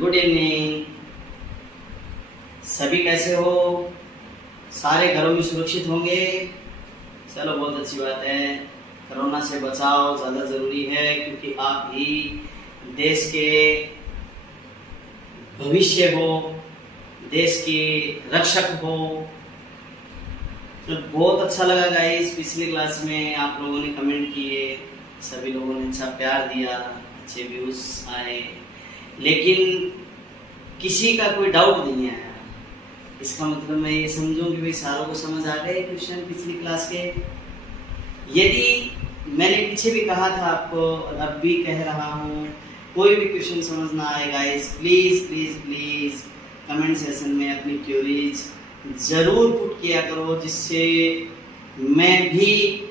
Good evening. सभी कैसे हो? सारे घरों में सुरक्षित होंगे? चलो बहुत अच्छी बात है। कोरोना से बचाव ज़्यादा ज़रूरी है क्योंकि आप ही देश के भविष्य हो, देश की रक्षक हो। तो बहुत अच्छा लगा गाइस, पिछली क्लास में आप लोगों ने कमेंट किए, सभी लोगों ने अच्छा प्यार दिया, अच्छे व्यूज आए, लेकिन किसी का कोई डाउट नहीं आया। इसका मतलब मैं ये समझूं कि भाई सारों को समझ आ गए क्वेश्चन पिछली क्लास के। यदि मैंने पीछे भी कहा था आपको और अब भी कह रहा हूँ, कोई भी क्वेश्चन समझ ना आए guys, please please please comment session में अपनी क्यूरीज जरूर पुट किया करो, जिससे मैं भी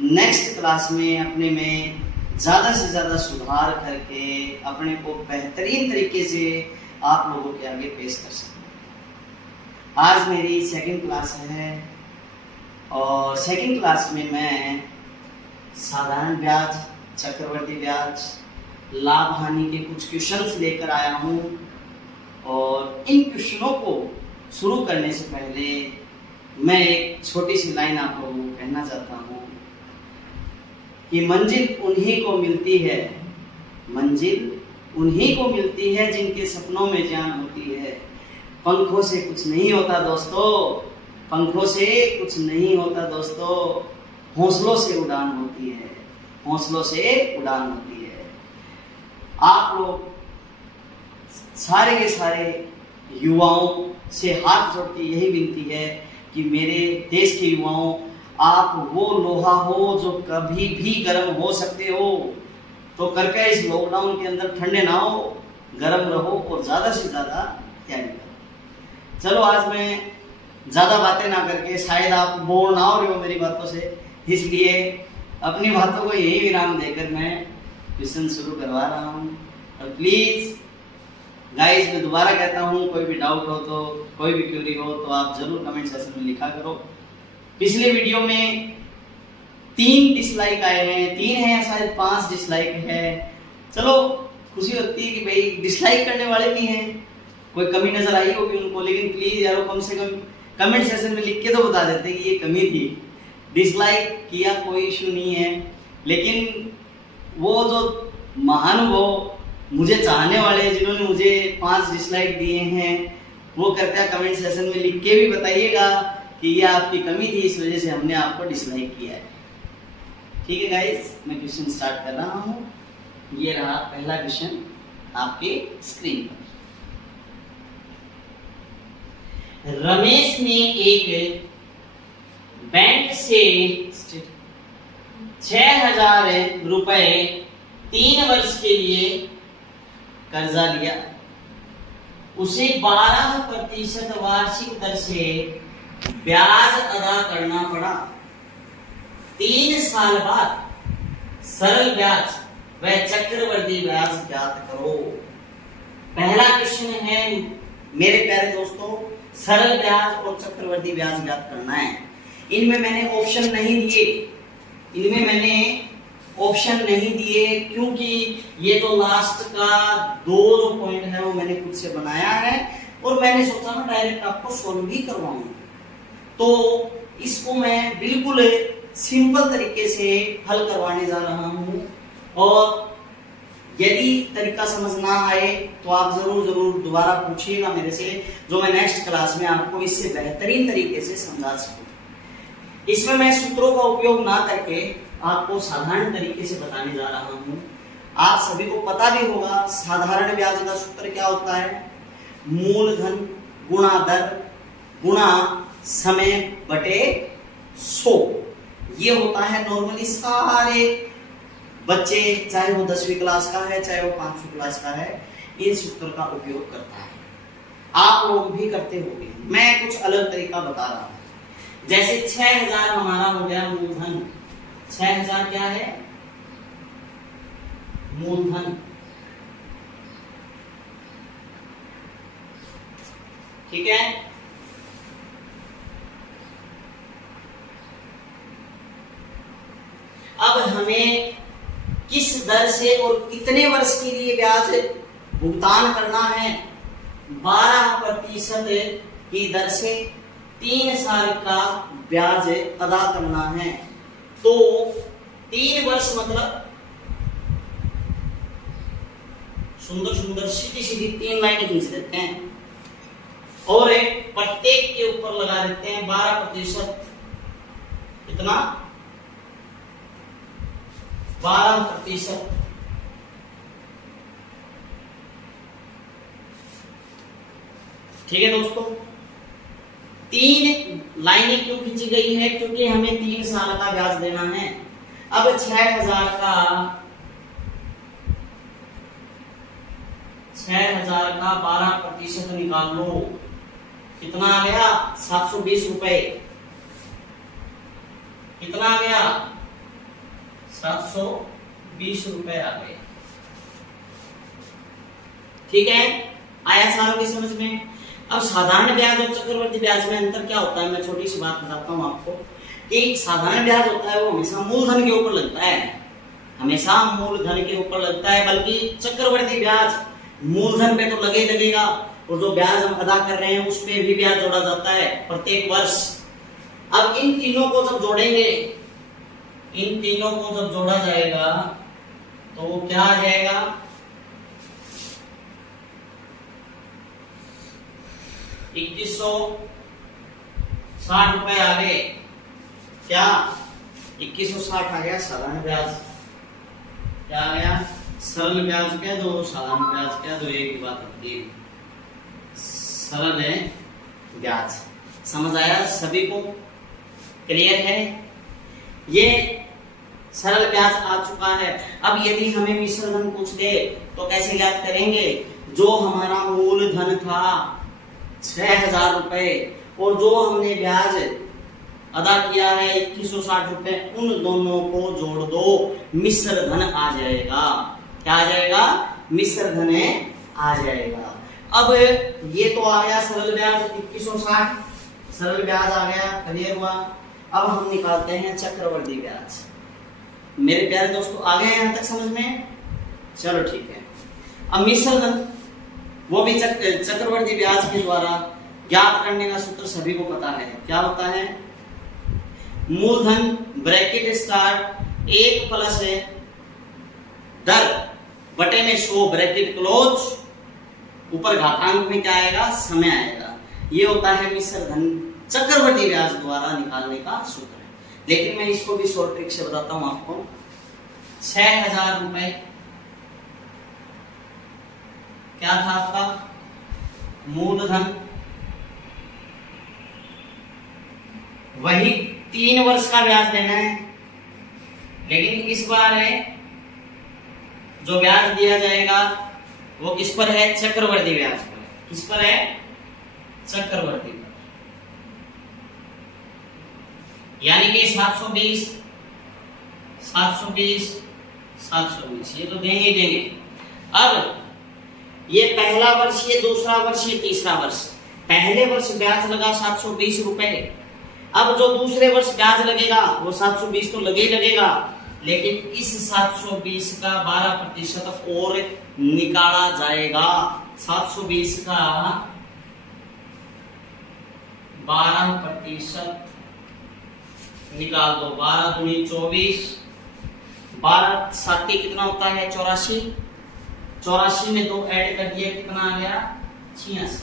नेक्स्ट क्लास में अपने में ज़्यादा से ज़्यादा सुधार करके अपने को बेहतरीन तरीके से आप लोगों के आगे पेश कर सकूं। आज मेरी सेकंड क्लास है और सेकंड क्लास में मैं साधारण ब्याज, चक्रवर्ती ब्याज, लाभ हानि के कुछ क्वेश्चंस लेकर आया हूं। और इन क्वेश्चनों को शुरू करने से पहले मैं एक छोटी सी लाइन आप लोगों को कहना चाहता हूं कि मंजिल उन्हीं को मिलती है, मंजिल उन्हीं को मिलती है जिनके सपनों में जान होती है। पंखों से कुछ नहीं होता दोस्तों, पंखों से कुछ नहीं होता दोस्तों, हौसलों से उड़ान होती है, हौसलों से उड़ान होती है। आप लोग सारे के सारे युवाओं से हाथ जोड़ के यही विनती है कि मेरे देश के युवाओं, आप वो लोहा हो जो कभी भी गर्म हो सकते हो, तो करके इस लॉकडाउन के अंदर ठंडे ना हो, गर्म रहो और ज़्यादा से ज़्यादा तैयारी करो। चलो आज मैं ज़्यादा बातें ना करके, शायद आप बोर ना हो रहे हो मेरी बातों से, इसलिए अपनी बातों को यही विराम देकर मैं क्वेश्चन शुरू करवा रहा हूँ। और प्लीज़ गाइस, मैं दोबारा कहता हूँ, कोई भी डाउट हो तो, कोई भी क्वेरी हो तो आप जरूर कमेंट सेक्शन में लिखा करो। पिछले वीडियो में 3 डिसलाइक आए हैं, 3 है या शायद 5 डिसलाइक है। चलो खुशी होती है कि भाई डिसलाइक करने वाले भी हैं, कोई कमी नजर आई होगी उनको, लेकिन प्लीज यारो कम से कम कमेंट सेक्शन में लिख के तो बता देते कि ये कमी थी। डिसलाइक किया कोई इशू नहीं है, लेकिन वो जो महानुभाव मुझे चाहने वाले जिन्होंने मुझे 5 डिसलाइक दिए हैं, वो कृपया कमेंट सेक्शन में लिख के भी बताइएगा कि ये आपकी कमी थी, इस वजह से हमने आपको डिसलाइक किया है। ठीक है गाइस, मैं क्वेश्चन स्टार्ट कर रहा हूँ। ये रहा पहला क्वेश्चन आपके स्क्रीन पर। रमेश ने एक बैंक से 6,000 रुपए 3 वर्ष के लिए कर्जा लिया। उसे 12% वार्षिक दर से ब्याज अदा करना पड़ा। 3 साल बाद सरल ब्याज व चक्रवर्ती ब्याज ज्ञात करो। पहला क्वेश्चन है मेरे प्यारे दोस्तों, सरल ब्याज और चक्रवर्ती ब्याज ज्ञात करना है। इनमें मैंने ऑप्शन नहीं दिए, क्योंकि ये जो लास्ट का 2 जो पॉइंट है वो मैंने खुद से बनाया है और मैंने सोचा मैं डायरेक्ट आपको सॉल्व भी करवाऊं। तो इसको मैं बिल्कुल सिंपल तरीके से हल करवाने जा रहा हूं, और यदि तरीका समझ ना आए तो आप जरूर दोबारा पूछिएगा मेरे से, जो मैं नेक्स्ट क्लास में आपको इससे बेहतरीन तरीके से समझा सकूं। इसमें मैं सूत्रों का उपयोग ना करके आपको साधारण तरीके से बताने जा रहा हूं। आप सभी को पता भी होगा साधारण ब्याज का सूत्र क्या होता है, मूलधन गुणा दर गुणा समय बटे 100। ये होता है नॉर्मली सारे बच्चे, चाहे वो 10वीं क्लास का है चाहे वो 5वीं क्लास का है, इन सूत्र का उपयोग करता है। आप लोग भी करते होंगे, मैं कुछ अलग तरीका बता रहा हूं। जैसे 6,000 हमारा हो गया मूलधन, 6,000 क्या है मूलधन, ठीक है। अब हमें किस दर से और कितने वर्ष के लिए ब्याज भुगतान करना है 12% की दर से 3 साल का ब्याज अदा करना है। तो 3 वर्ष मतलब सुंदर सुंदर सीधी सीधी 3 लाइनें खींच देते हैं और प्रत्येक के ऊपर लगा देते हैं 12%। कितना? 12%। ठीक है दोस्तों, 3 लाइनें क्यों खींची गई है? क्योंकि हमें 3 साल का ब्याज देना है। अब 6,000 का 12% निकाल लो, कितना आ गया? 720 रुपए। कितना आ गया? 720 रुपए आ गए। ठीक है, आया सारों की समझ में? अब साधारण ब्याज और चक्रवर्ती ब्याज में अंतर क्या होता है? मैं छोटी सी बात बताता हूं आपको कि साधारण ब्याज होता है वो हमेशा मूलधन के ऊपर लगता है, हमेशा मूलधन के ऊपर लगता है, बल्कि चक्रवर्ती ब्याज मूलधन पे तो लगेगा और जो ब्याज हम अदा कर रहे हैं उस पे भी ब्याज जोड़ा जाता है प्रत्येक वर्ष। अब इन तीनों को जब जोड़ेंगे, इन तीनों को जब जोड़ा जाएगा तो वो क्या आ जाएगा? 2160 रुपए आ गए। क्या? 2160 आ गया साधारण ब्याज। क्या आ गया? सरल ब्याज कह दो, साधारण ब्याज कह दो, एक ही बात होती है। सरल है ब्याज। समझ आया सभी को? क्लियर है? ये सरल ब्याज आ चुका है। अब यदि हमें मिश्र धन पूछ दे तो कैसे ज्ञात करेंगे? जो हमारा मूलधन था 6,000 रुपए और जो हमने ब्याज अदा किया है 2160 रुपए, उन दोनों को जोड़ दो, मिश्र धन आ जाएगा। क्या आ जाएगा? मिश्र धन आ जाएगा। अब ये तो आ गया सरल ब्याज 2160, सरल ब्याज आ गया, क्लियर हुआ। अब हम निकालते हैं चक्रवर्ती ब्याज। मेरे प्यारे दोस्तों आ गए यहां तक समझ में? चलो ठीक है। अब मिश्र धन वो भी चक्रवर्ती ब्याज के द्वारा ज्ञात करने का सूत्र सभी को पता है। क्या होता है? मूलधन ब्रैकेट स्टार्ट 1 प्लस दर बटे में 100 ब्रैकेट क्लोज, ऊपर घातांक में क्या आएगा? समय आएगा। ये होता है मिश्र धन चक्रवर्ती ब्याज द्वारा निकालने का सूत्र है। लेकिन मैं इसको भी शॉर्ट ट्रिक से बताता हूं आपको। 6,000 रुपए क्या था आपका? मूलधन, वही 3 वर्ष का ब्याज देना है, लेकिन इस बार है जो ब्याज दिया जाएगा वो किस पर है? चक्रवर्ती ब्याज पर। किस पर है? चक्रवर्ती पर। यानी कि 720 720 720 ये तो देंगे देंगे। अब ये पहला वर्ष, ये दूसरा वर्ष, ये तीसरा वर्ष। पहले वर्ष ब्याज लगा 720 रुपए। अब जो दूसरे वर्ष ब्याज लगेगा वो 720 तो लगे ही लगेगा, लेकिन इस 720 का 12% और निकाला जाएगा। 720 का 12% निकाल दो। 12 दूनी 24, 12 साथी कितना होता है? 84। 84 में 2 ऐड कर दिया, कितना आ गया? 86।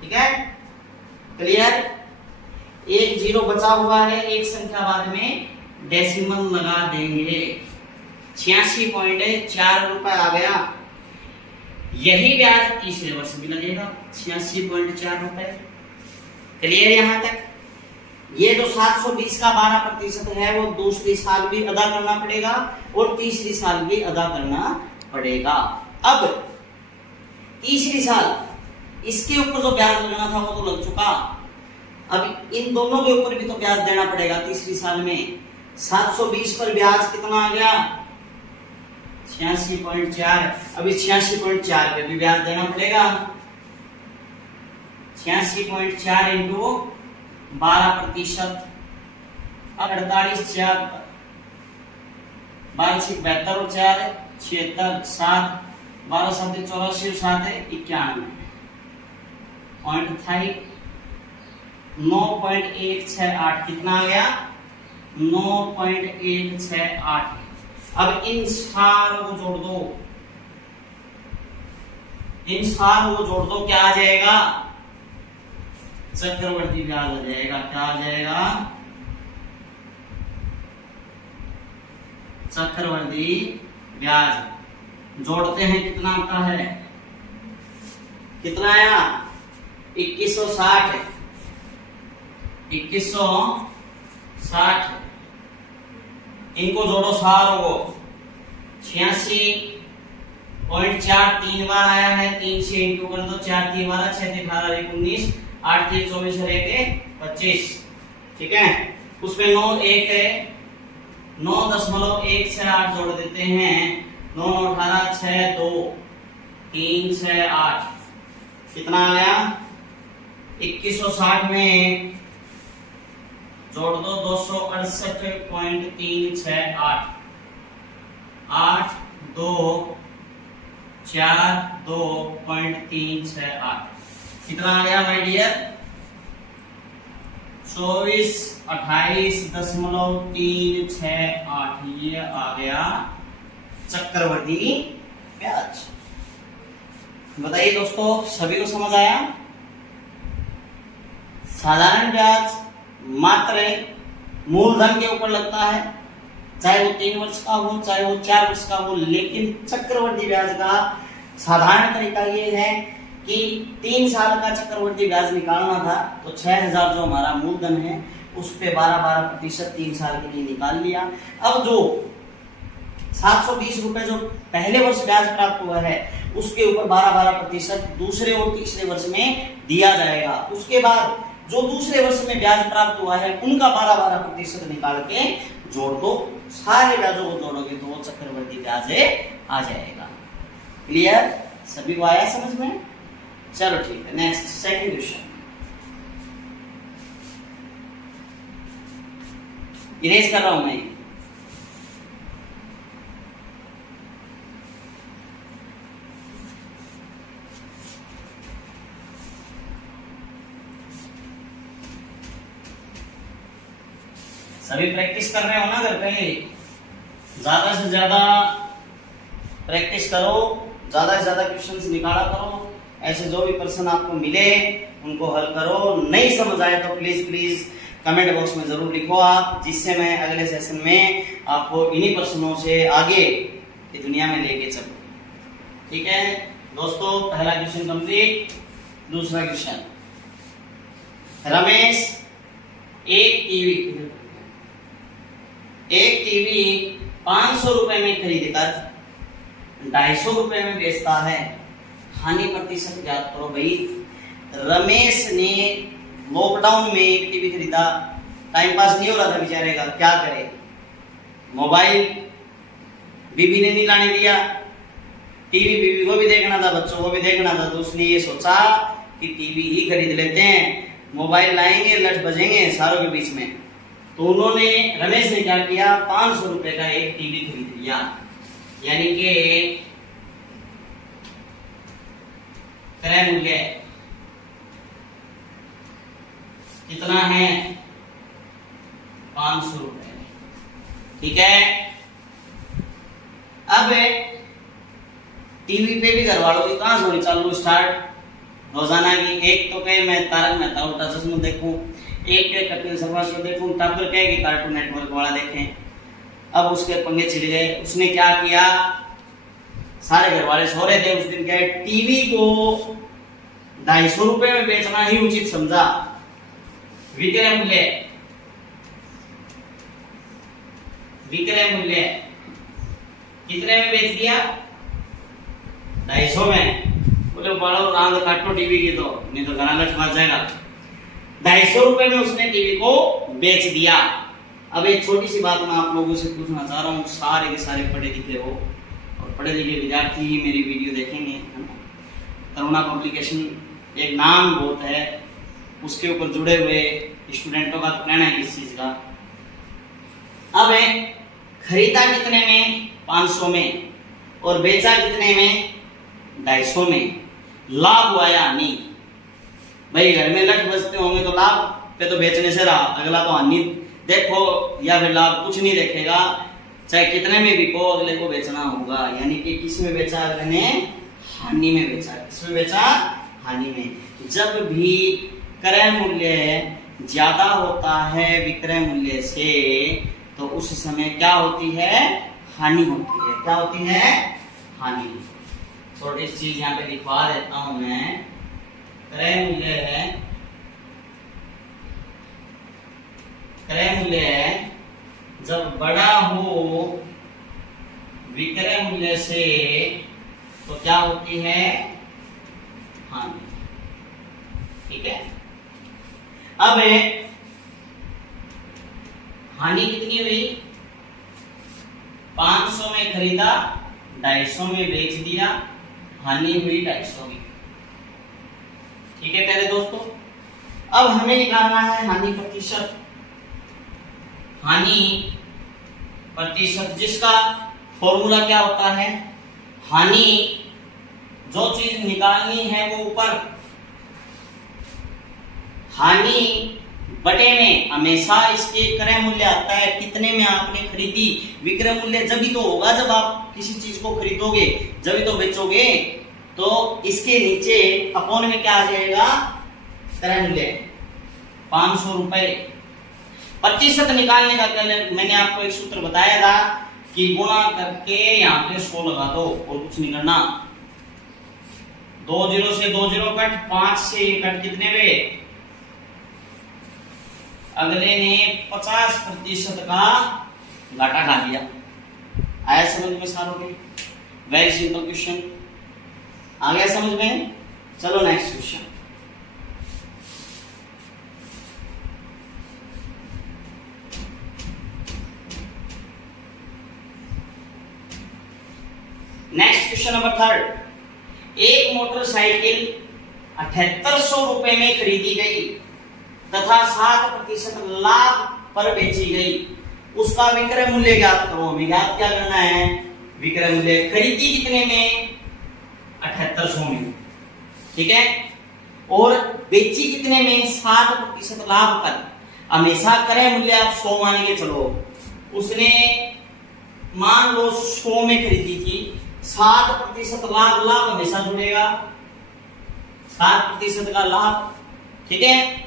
ठीक है, क्लियर? एक जीरो बचा हुआ है, एक संख्या बाद में डेसिमल लगा देंगे। 86.4 रुपए आ गया। यही ब्याज तीसरे वर्ष भी लगेगा 86.4 रुपए। क्लियर यहां तक? ये जो 720 का 12% है वो दूसरी साल भी अदा करना पड़ेगा और तीसरी साल भी अदा करना पड़ेगा। अब तीसरी साल इसके ऊपर जो ब्याज लगना था वो तो लग चुका। अब इन दोनों के ऊपर भी तो ब्याज देना पड़ेगा तीसरी साल में। 720 पर ब्याज कितना आ गया? 86.4। अभी 86.4 पे भी ब्याज देना पड़ेगा। 86.4 इंटू 12%, 48 4 12 72 4 76 7 12 7 91 पॉइंट था 9.168 कितना आ गया 9.168। अब इन स्थानों को जोड़ दो, इन स्थानों को जोड़ दो, क्या आ जाएगा चक्रवर्ती ब्याज आ जाएगा। क्या आ जाएगा चक्रवर्ती ब्याज। जोड़ते हैं कितना आता है, कितना आया 2160 2160। इनको जोड़ो सारों को 86.4 3 बार आया है, 3 से इंटू कर दो, 4 3 12 6 3 18 19 8 3 24 25। ठीक है, उसमें 9 1 है, 9.168 जोड़ देते हैं, 9 18 6 2 3 6 8 कितना आ गया 2160 में जोड़ दो 268.368 8 2 4 2.368 कितना आ गया माय डियर 2428.368। ये आ गया चक्रवर्ती ब्याज। बताइए दोस्तों, सभी को समझ आया? साधारण ब्याज मात्र मूलधन के ऊपर लगता है, चाहे वो 3 वर्ष का हो चाहे वो 4 वर्ष का हो, लेकिन चक्रवर्ती ब्याज का साधारण तरीका ये है कि 3 साल का चक्रवर्ती ब्याज निकालना था तो 6000 जो हमारा मूलधन है उस पे 12% 3 साल के लिए निकाल लिया। अब जो 720 रुपए जो पहले वर्ष ब्याज प्राप्त हुआ है उसके ऊपर 12% दूसरे और तीसरे वर्ष में दिया जाएगा। उसके बाद जो दूसरे वर्ष में ब्याज प्राप्त हुआ है उनका 12% निकाल के जोड़ दो, सारे ब्याजों को जोड़ोगे तो वो चक्रवर्ती ब्याज आ जाएगा। क्लियर? सभी को आया समझ में? चलो ठीक है, नेक्स्ट सेकंड क्वेश्चन। इरेज कर रहा हूं मैं। सभी प्रैक्टिस कर रहे हो ना घर पे? ज्यादा से ज्यादा प्रैक्टिस करो, ज्यादा से ज्यादा क्वेश्चंस निकाला करो। ऐसे जो भी प्रश्न आपको मिले उनको हल करो। नहीं समझ आए तो प्लीज कमेंट बॉक्स में जरूर लिखो आप, जिससे मैं अगले सेशन में आपको इन्हीं प्रश्नों से आगे की दुनिया में लेके चलूं। ठीक है दोस्तों, पहला क्वेश्चन कंप्लीट। दूसरा क्वेश्चन, रमेश एक टीवी 500 रुपए में खरीदकर 250 रुपए में बेचता है, हानि प्रतिशत ज्ञात करो। भाई रमेश ने लॉकडाउन में एक टीवी खरीदा, टाइम पास नहीं हो रहा था बेचारे का, क्या करे, मोबाइल बीबी ने नहीं लाने दिया, टीवी बीबी को भी देखना था, बच्चों को भी देखना था, तो उसने ये सोचा कि टीवी ही खरीद लेते हैं, मोबाइल लाएंगे लट बजेंगे सारों के बीच में। तो उन्होंने, रमेश ने क्या किया, 500 रुपए का एक टीवी खरीद लिया, यानी कि क्रय मूल्य कितना है 500 रुपए। ठीक है, अब टीवी पे भी घर वालों की कहां से होनी चालू स्टार्ट रोजाना की। एक तो कहे मैं तारक मेहता उल्टा चश्मा देखूं, एक के कपिल शर्मा शो देखूं, तब तो कहे कि कार्टून नेटवर्क वाला देखें। अब उसके पंगे छिड़ गए। उसने क्या किया, सारे घर वाले सो रहे थे उस दिन, क्या टीवी को 250 रुपए में बेचना ही उचित समझा। विक्रय मूल्य कितने में बेच दिया, 250 में। बोले बड़ो रांद काटो टीवी की, तो नहीं तो घना लट मर जाएगा। 250 रुपए में उसने टीवी को बेच दिया। अब एक छोटी सी बात मैं आप लोगों से पूछना चाह रहा हूँ, सारे के सारे पढ़े लिखे हो और पढ़े लिखे विद्यार्थी ही मेरी वीडियो देखेंगे, है ना। करुणा पब्लिकेशन एक नाम बहुत है, उसके ऊपर जुड़े हुए स्टूडेंटों का तो कहना है किस चीज का। अब खरीदा कितने में, 500 में, और बेचा कितने में, 250 में लाभ हुआ या हानि। भाई घर में लठ बजते होंगे तो लाभ पे तो बेचने से रहा, अगला तो हानि देखो या फिर लाभ कुछ नहीं देखेगा, चाहे कितने में बिको अगले को बेचना होगा। यानी कि किस में बेचा, अगले ने हानि में बेचा। किस में बेचा, हानि में। जब भी क्रय मूल्य ज्यादा होता है विक्रय मूल्य से तो उस समय क्या होती है, हानि होती है। क्या होती है, हानि। छोटी चीज यहाँ पे लिखवा देता हूं मैं। क्रय मूल्य है, क्रय मूल्य है जब बड़ा हो विक्रय मूल्य से तो क्या होती है, हानि। ठीक है। अब हानि कितनी हुई, 500 में खरीदा 250 में बेच दिया, हानि हुई 250 की। ठीक है प्यारे दोस्तों। अब हमें निकालना है हानि प्रतिशत। हानि प्रतिशत जिसका फॉर्मूला क्या होता है, हानि जो चीज निकालनी है वो ऊपर, हानि बटे में हमेशा इसके क्रय मूल्य आता है, कितने में आपने खरीदी। विक्रय मूल्य जब ही तो होगा जब आप किसी चीज को खरीदोगे, जब ही तो बेचोगे। तो इसके नीचे अपोन में क्या आ जाएगा, क्रय मूल्य 500 रुपए। प्रतिशत निकालने का मैंने आपको एक सूत्र बताया था कि गुणा करके यहाँ पे 100 लगा दो और कुछ नहीं करना। 2 0 से 2 0 कट, 5 से कट, कितने में, अगले ने 50% का घाटा खा लिया। आया समझ में सारों के? Very simple question. आ गया समझ में? चलो next question. Next question number 3। एक मोटरसाइकिल 7800 रुपए में खरीदी गई तथा 7% लाभ पर बेची गई। उसका विक्रय मूल्य ज्ञात करो। हमें ज्ञात क्या करना है, विक्रय मूल्य। खरीदी कितने में, 7800 में। ठीक है। और बेची कितने में, 7% लाभ पर। हमेशा क्रय मूल्य आप 100 मान के चलो। उसने मान लो 100 में खरीदी थी, 7% लाभ, लाभ हमेशा जुड़ेगा, 7% का लाभ। ठीक है।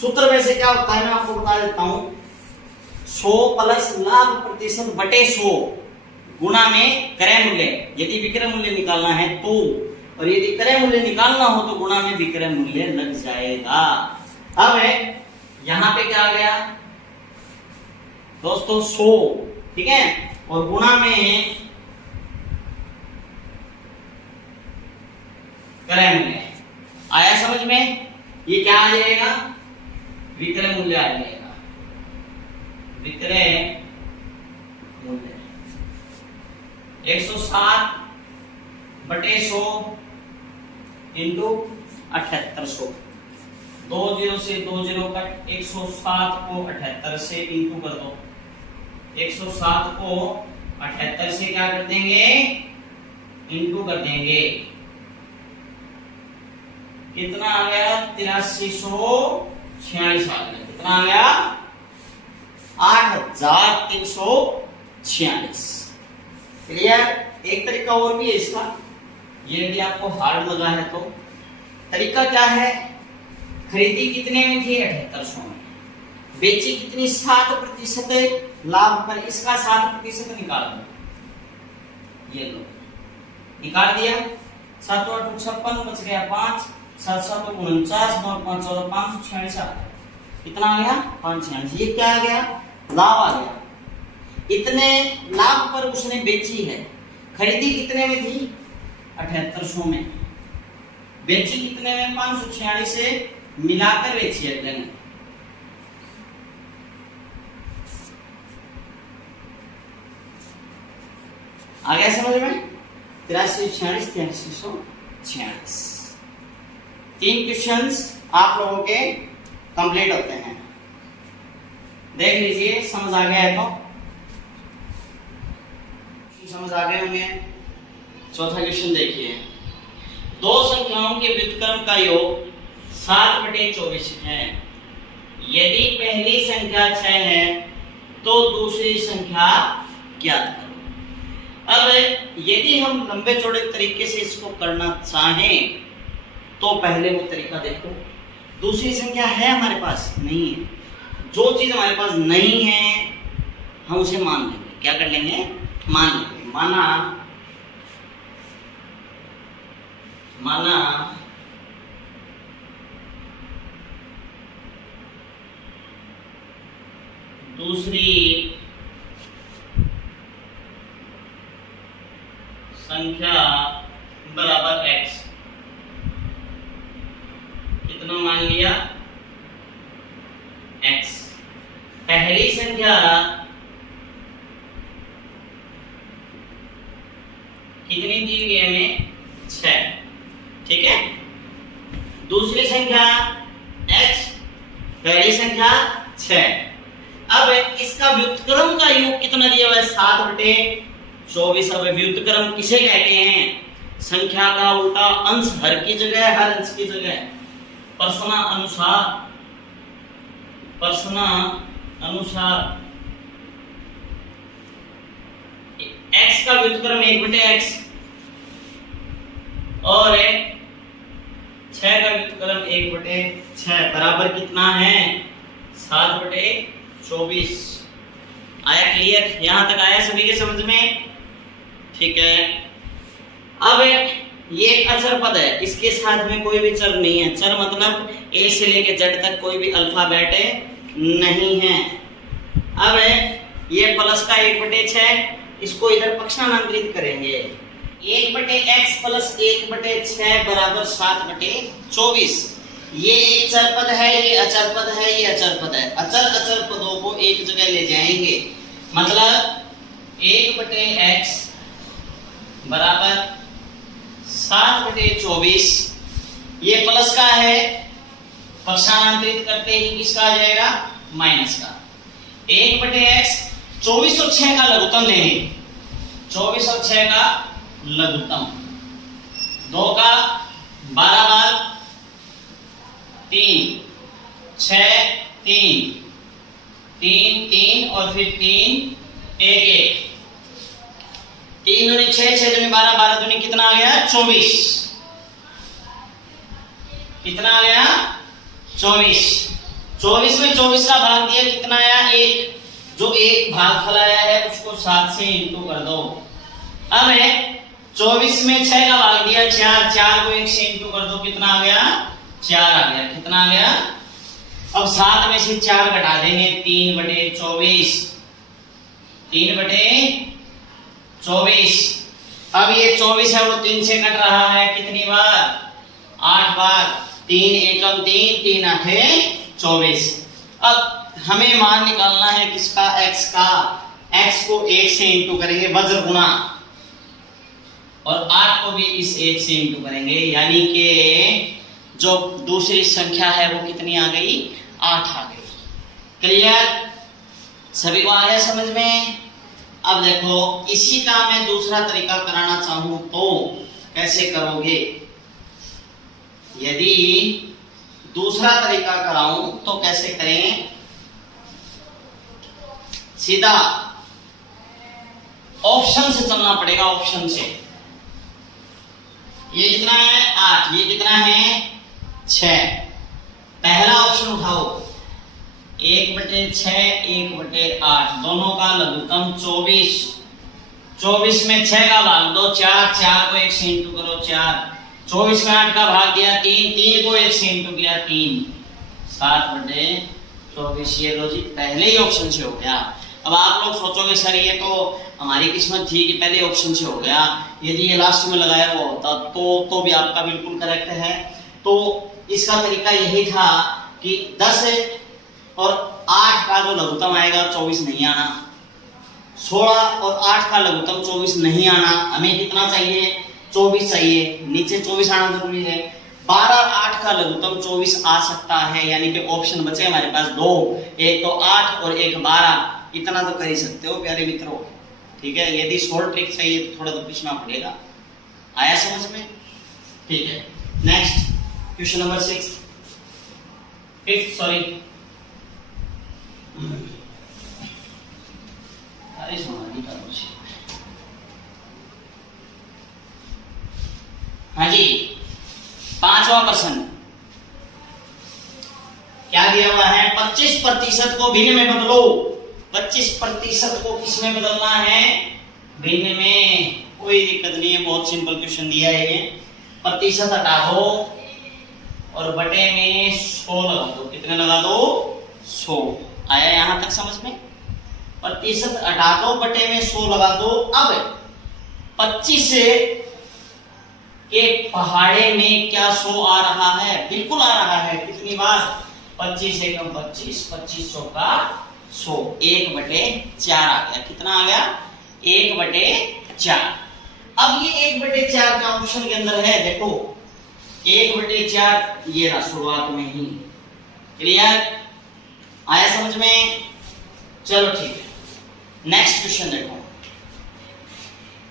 सूत्र वैसे क्या होता है मैं आपको बता देता हूं। 100 प्लस लाभ प्रतिशत बटे 100 गुणा में क्रय मूल्य। यदि विक्रय मूल्य निकालना है तो, और यदि क्रय मूल्य निकालना हो तो गुणा में विक्रय मूल्य लग जाएगा। अब यहां पे क्या आ गया दोस्तों, 100। ठीक है। और गुणा में क्रय मूल्य। आया समझ में? ये क्या आ जाएगा, विक्रय मूल्य आ जाएगा। विक्रय मूल्य 107 बटे 100 इंटू 7800। 2 0 से 2 0 कट, 107 को 78 से इंटू कर दो। 107 को 78 से क्या कर देंगे, इंटू कर देंगे। कितना आ गया, 8346 आ गया। कितना आ गया, 8346। क्लियर? एक तरीका और भी है इसका, ये यदि आपको हार्ड लगा है तो। तरीका क्या है, खरीदी कितने में थी, 7800 में। बेची कितनी, 7% लाभ पर। इसका 7% निकाल दो। ये लो, निकाल दिया। 7 8 56 बच गया 5, 7 7 49, 9 5 14, 546। कितना आ गया, 546। ये क्या आ गया, लाभ आ गया। इतने लाभ पर उसने बेची है। खरीदी कितने में थी, 7800 में। बेची कितने में, 546 से मिलाकर बेची अगले ने। आ गया समझ में? 8346 8346। 3 क्वेश्चंस आप लोगों के कंप्लीट होते हैं। देख लीजिए, समझ आ गया है तो समझ आ गए होंगे। चौथा क्वेश्चन देखिए। दो संख्याओं के व्युत्क्रम का योग 7/24 है। यदि पहली संख्या 6 है तो दूसरी संख्या ज्ञात करो। अब यदि हम लंबे चौड़े तरीके से इसको करना चाहें तो पहले वो तरीका देखो। दूसरी संख्या है हमारे पास, नहीं है। जो चीज हमारे पास नहीं है हम उसे मान लेंगे। क्या कर लेंगे? मान लेंगे। माना दूसरी संख्या बराबर x। कितना मान लिया? x। पहली संख्या कितनी दी हुई है हमें? 6। ठीक है। दूसरी संख्या x, पहली संख्या 6। अब इसका व्युत्क्रम का योग कितना दिया हुआ है? 7/24। अब व्युत्क्रम किसे कहते हैं? संख्या का उल्टा अंश हर की जगह, हर अंश की जगह प्रश्न अनुसार x का व्युत्क्रम 1/x और 6 का व्युत्क्रम 1/6 बराबर कितना है? 7/24। आया क्लियर? यहां तक आया सभी के समझ में? ठीक है। अब ये एक अचर पद है, इसके साथ में कोई भी चर नहीं है। चर मतलब ए से लेके जेड तक कोई भी अल्फाबेट नहीं है। अब ये प्लस का 1/6, इसको इधर पक्षांतरित करेंगे। 1/x प्लस 1/6 बराबर 7/24। ये एक चर पद है, ये अचर पद है, ये अचर पद है। अचर पदों को एक जगह ले जाएंगे। मतलब 1/x बराबर 7/24। ये प्लस का है, पक्षांतरित करते ही किसका आ जाएगा? माइनस का। 1/x 24 और 6 का लघुत्तम लेंगे। 24 और 6 का लघुत्तम, 2 का 12 बार 3, 6 3 3 3 और फिर 3 1 1, 3 दूनी 6, 6 दूनी 12, 12 दूनी कितना आ गया? 24। कितना आ गया? 24। 24 में 24 का भाग दिया, कितना आया? 1। जो एक भागफल आया है उसको 7 से इंटू कर दो। अब है 24 में 6 का भाग दिया 4, 4 को 1 से इंटू कर दो, कितना आ गया? 4 आ गया। कितना आ गया? अब 7 में से 4 घटा देंगे, 3/24। 3/24। अब ये 24 है वो 3 से कट रहा है, कितनी बार? 8 बार। 3 एकम 3, 3 8 24। अब हमें मान निकालना है किसका? x का। x को 1 से इंटू करेंगे, वज्र गुणा, और 8 को भी इस 1 से इंटू करेंगे, यानी कि जो दूसरी संख्या है वो कितनी आ गई? 8 आ गई। क्लियर? सभी को आया समझ में? अब देखो, इसी का मैं दूसरा तरीका कराना चाहूं तो कैसे करोगे? यदि दूसरा तरीका कराऊं तो कैसे करें? सीधा ऑप्शन से चलना पड़ेगा। ऑप्शन से ये कितना है? 8। ये कितना है? 6। पहला ऑप्शन उठाओ, 1/6 1/8, दोनों का लघुत्तम 24। 24 में 6 का भाग दो 4, 4 को 1 से इंटू करो 4। 24 में 8 का भाग दिया 3, 3 को 1 से इंटू किया 3, 7/24। ये लो जी, पहले ही ऑप्शन से हो गया। अब आप लोग सोचोगे सर ये तो हमारी किस्मत थी कि पहले ऑप्शन से हो गया, यदि ये लास्ट में लगाया हुआ होता तो भी आपका बिल्कुल करेक्ट है। तो इसका तरीका यही था कि 10 और 8 का जो लघुत्तम आएगा 24 नहीं आना, 16 और 8 का लघुत्तम 24 नहीं आना। हमें कितना चाहिए? 24 चाहिए, नीचे 24 आना जरूरी है। 12 और 8 का लघुत्तम 24 आ सकता है, यानी कि ऑप्शन बचे हमारे पास 2, एक तो 8 और एक 12। इतना तो कर ही सकते हो प्यारे मित्रों, ठीक है। यदि शॉर्ट ट्रिक चाहिए तो थोड़ा तो पूछना पड़ेगा। आया समझ में? ठीक है, next question number 5th sorry, अरे हाँ जी, 5वां प्रश्न क्या दिया हुआ है? 25% को भिन्न में बदलो। 25% को किस में बदलना है? भिन्न में। कोई दिक्कत नहीं है, बहुत सिंपल क्वेश्चन दिया है ये। प्रतिशत हटा दो और बटे में 100 लगा दो। कितने लगा दो? 100। आया यहां तक समझ में? प्रतिशत हटा दो, बटे में 100 लगा दो। अब 25 के पहाड़े में क्या 100 आ रहा है? बिल्कुल आ रहा है। कितनी बार? 25 एकम 25, 25 चौका 100, 1/4 आ गया। कितना आ गया? 1/4। अब ये 1/4 का ऑप्शन के अंदर है, देखो 1/4 ये रहा शुरुआत में ही। क्लियर? आया समझ में? चलो ठीक है, नेक्स्ट क्वेश्चन देखो।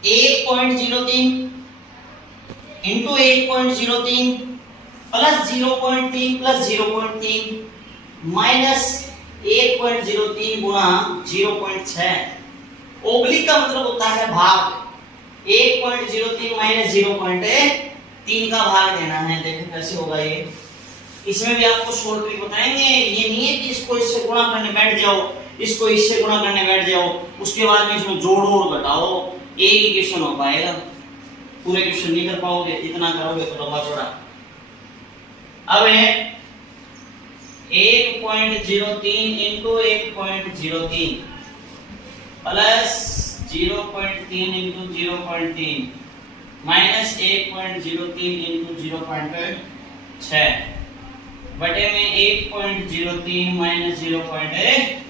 1.03 इंटू 1.03 प्लस 0.3 प्लस 0.3 माइनस 1.03 गुणा 0.6। ओब्लिक का मतलब होता है भाग। 1.03 माइनस 0.3 का भाग देना है। देखो कैसे होगा ये। इसमें भी आपको शॉर्ट ट्रिक बताएंगे। ये नहीं है कि इसको इससे गुणा करने बैठ जाओ, इसको इससे गुणा करने बैठ जाओ, उसके बाद में इसमें जोड़ो और घटाओ। एक ही क्वेश्चन हो पाएगा, पूरे क्वेश्चन नहीं कर पाओगे। इतना करोगे तो लंबा चौड़ा। अब है 1.03 into 1.03 plus 0.3 into 0.3 minus 1.03 into 0.6 बटे में 1.03 माइनस 0.3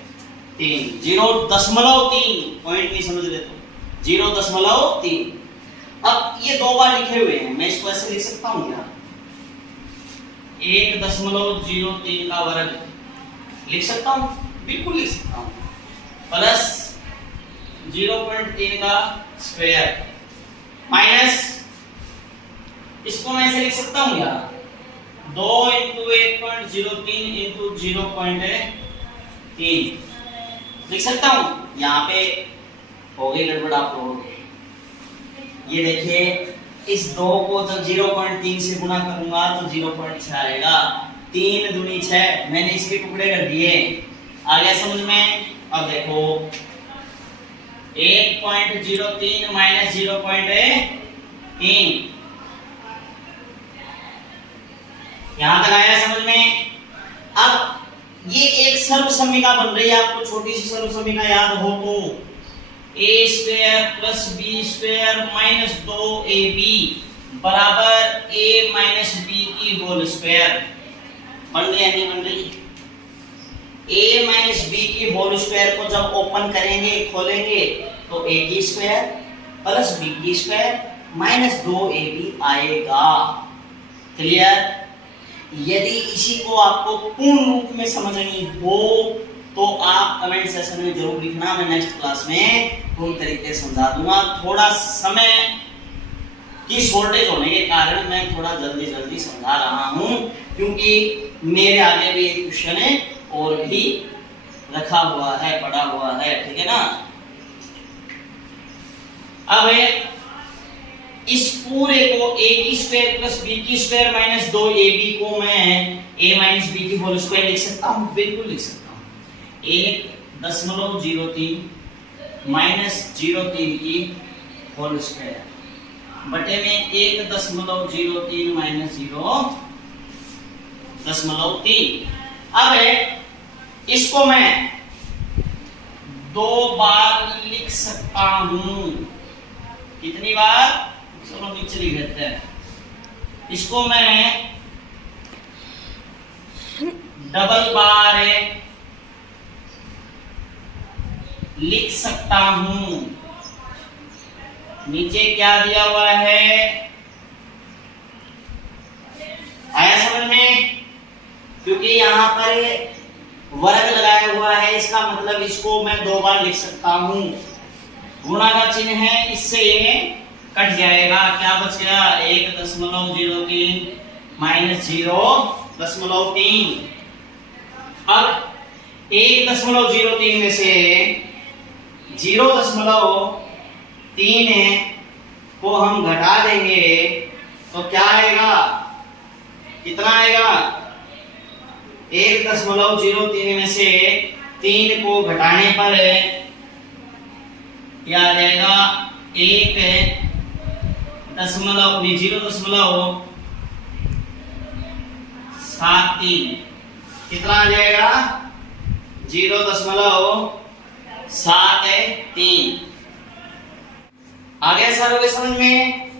0.3 पॉइंट नहीं समझ रहे तो 0.3। अब ये दो बार लिखे हुए हैं, मैं इसको ऐसे लिख सकता हूं क्या? 1.03 का वर्ग लिख सकता हूं, बिल्कुल लिख सकता हूं, प्लस 0.3 का स्क्वायर माइनस, इसको मैं ऐसे लिख सकता हूं क्या? 2 इंटू 1.03 इंटू 0.3 लिख सकता हूं। यहां पे हो गई गड़बड़ आप लोगों को। ये देखिए, इस 2 को जब 0.3 से गुणा करूंगा तो 0.6 आएगा। 3 दूनी 6, मैंने इसके टुकड़े कर दिए। आ गया समझ में? अब देखो 1.03 माइनस 0.3, यहां तक आया समझ में? अब ये एक सर्वसमीका बन रही है। आपको छोटी सी सर्वसमीका याद हो तो a square plus B square minus 2ab बराबर a माइनस बी की होल स्क्वायर। बन रही है नहीं बन रही? a माइनस बी की होल स्क्वायर को जब ओपन करेंगे, खोलेंगे, तो a की स्क्वायर प्लस b की स्क्वायर माइनस 2ab आएगा। क्लियर? यदि इसी को आपको पूर्ण रूप में समझनी हो तो आप कमेंट सेक्शन में जरूर लिखना। मैं नेक्स्ट क्लास में पूर्ण तरीके से समझा दूंगा। थोड़ा समय की शॉर्टेज होने के कारण मैं थोड़ा जल्दी समझा रहा हूं, क्योंकि मेरे आगे भी एक क्वेश्चन है और भी रखा हुआ है, पड़ा हुआ है। ठीक है ना? अब इस पूरे को a की स्क्वायर प्लस b की स्क्वायर माइनस 2ab को मैं a माइनस b की होल स्क्वायर लिख सकता हूं, बिल्कुल लिख सकता हूं। 1.03 माइनस 0.3 की होल स्क्वायर बटे में 1.03 माइनस 0.3। अब इसको मैं 2 बार लिख सकता हूं। कितनी बार? चलो नीचे लिख देते हैं। इसको मैं डबल बार लिख सकता हूं। नीचे क्या दिया हुआ है? आया समझ में? क्योंकि यहां पर वर्ग लगाया हुआ है, इसका मतलब इसको मैं 2 बार लिख सकता हूं। गुणा का चिन्ह है, इससे ये कट जाएगा, क्या बच गया 1.03 माइनस 0.3। अब 1.03 में से 0.3 को हम घटा देंगे तो क्या आएगा, कितना आएगा, 1.03 में से 3 को घटाने पर क्या आ जाएगा, 0.73 कितना आ जाएगा, 0.73 आ गया सर के समझ में,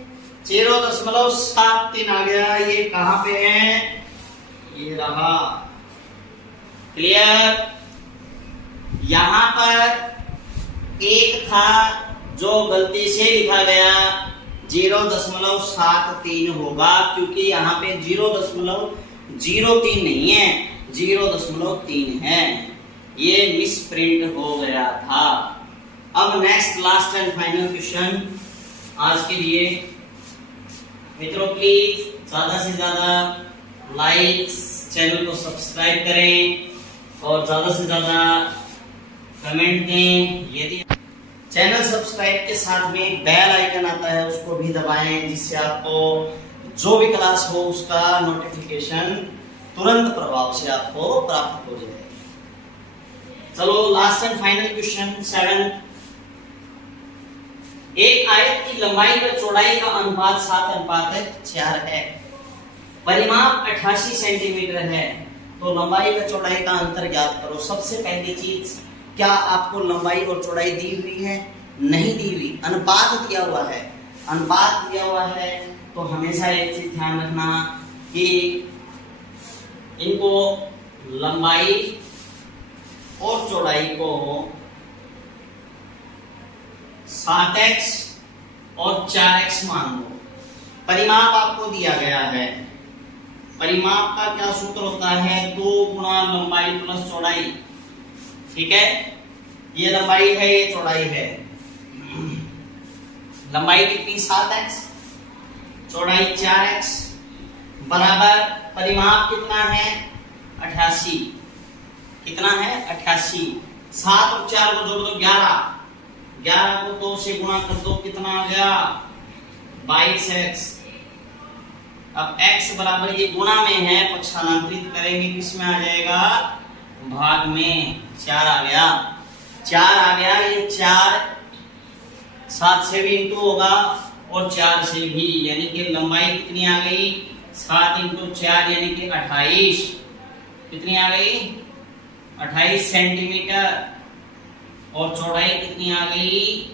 0.73 आ गया। ये कहां पे है, ये रहा, क्लियर। यहां पर एक था जो गलती से लिखा गया 0.73 होगा, क्योंकि यहाँ पे 0.03 नहीं है, 0.3 है, ये मिस प्रिंट हो गया था। अब next last and final question आज के लिए। मित्रों प्लीज ज्यादा से ज्यादा लाइक्स, चैनल को सब्सक्राइब करें और ज्यादा से ज्यादा कमेंट दें। यदि चैनल सब्सक्राइब के साथ में बेल आइकन आता है उसको भी दबाएं, जिससे आपको जो भी क्लास हो उसका नोटिफिकेशन तुरंत प्रभाव से आपको प्राप्त हो जाए। चलो लास्ट एंड फाइनल क्वेश्चन 7। एक आयत की लंबाई व चौड़ाई का अनुपात 7:4 है। परिमाप 88 सेंटीमीटर है, तो लंबाई व चौड़ाई का अंतर ज्ञात करो। सबसे पहली चीज, क्या आपको लंबाई और चौड़ाई दी हुई है? नहीं दी हुई, अनुपात दिया हुआ है। अनुपात दिया हुआ है तो हमेशा एक चीज ध्यान रखना कि इनको लंबाई और चौड़ाई को 7x और 4x मान लो। परिमाप आपको दिया गया है, परिमाप का क्या सूत्र होता है, 2 गुणा लंबाई प्लस चौड़ाई। ठीक है, ये लंबाई है, ये चौड़ाई है। लंबाई कितनी 7x, चौड़ाई 4x, बराबर परिमाप कितना है 88। कितना है 88। 7 और 4 को जोड़ दो 11, 11 को 2 से गुणा कर दो, कितना आ गया 22x। अब x बराबर ये गुणा में है, पक्षांतरित करेंगे किसमें आ जाएगा, भाग में। 4 आ गया, 4 आ गया। ये 4 7 से भी इंटू होगा और 4 से भी, यानी कि लंबाई कितनी आ गई 7 इंटू 4 यानी कि 28। कितनी आ गई 28 सेंटीमीटर। और चौड़ाई कितनी आ गई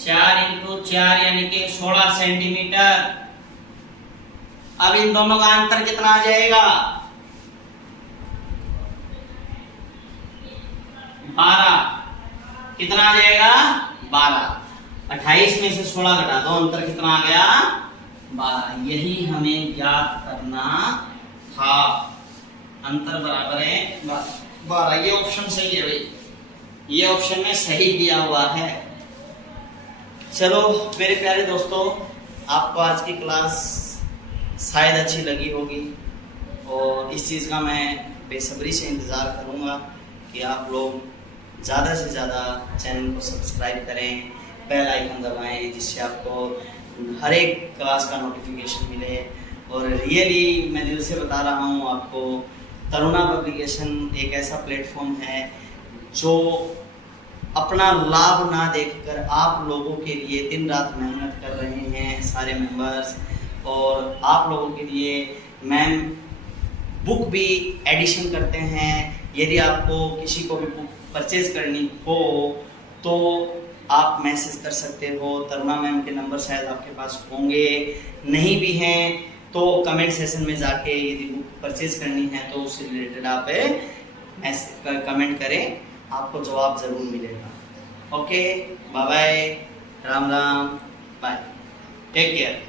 4 इंटू 4 यानी कि 16 सेंटीमीटर। अब इन दोनों का अंतर कितना आ जाएगा 12। कितना आ जाएगा 12। 28 में से 16 घटा दो, अंतर कितना आ गया 12। यही हमें ज्ञात करना था। अंतर बराबर है 12। ये ऑप्शन सही है भाई, ये ऑप्शन में सही दिया हुआ है। चलो मेरे प्यारे दोस्तों, आपको आज की क्लास शायद अच्छी लगी होगी और इस चीज़ का मैं बेसब्री से इंतज़ार करूँगा कि आप लोग ज़्यादा से ज़्यादा चैनल को सब्सक्राइब करें, बेल आइकन दबाएं, जिससे आपको हर एक क्लास का नोटिफिकेशन मिले। और रियली मैं दिल से बता रहा हूँ आपको, तरुणा पब्लिकेशन एक ऐसा प्लेटफॉर्म है जो अपना लाभ ना देखकर आप लोगों के लिए दिन रात मेहनत कर रहे हैं सारे मेंबर्स। और आप लोगों के लिए मैम बुक भी एडिशन करते हैं। यदि आपको किसी को भी बुक परचेज करनी हो तो आप मैसेज कर सकते हो। तरुणा मैम के नंबर शायद आपके पास होंगे, नहीं भी हैं तो कमेंट सेशन में जाके यदि बुक परचेज करनी है तो उससे रिलेटेड आप कमेंट करें, आपको जवाब जरूर मिलेगा। Okay, bye bye, Ram Ram, bye, take care.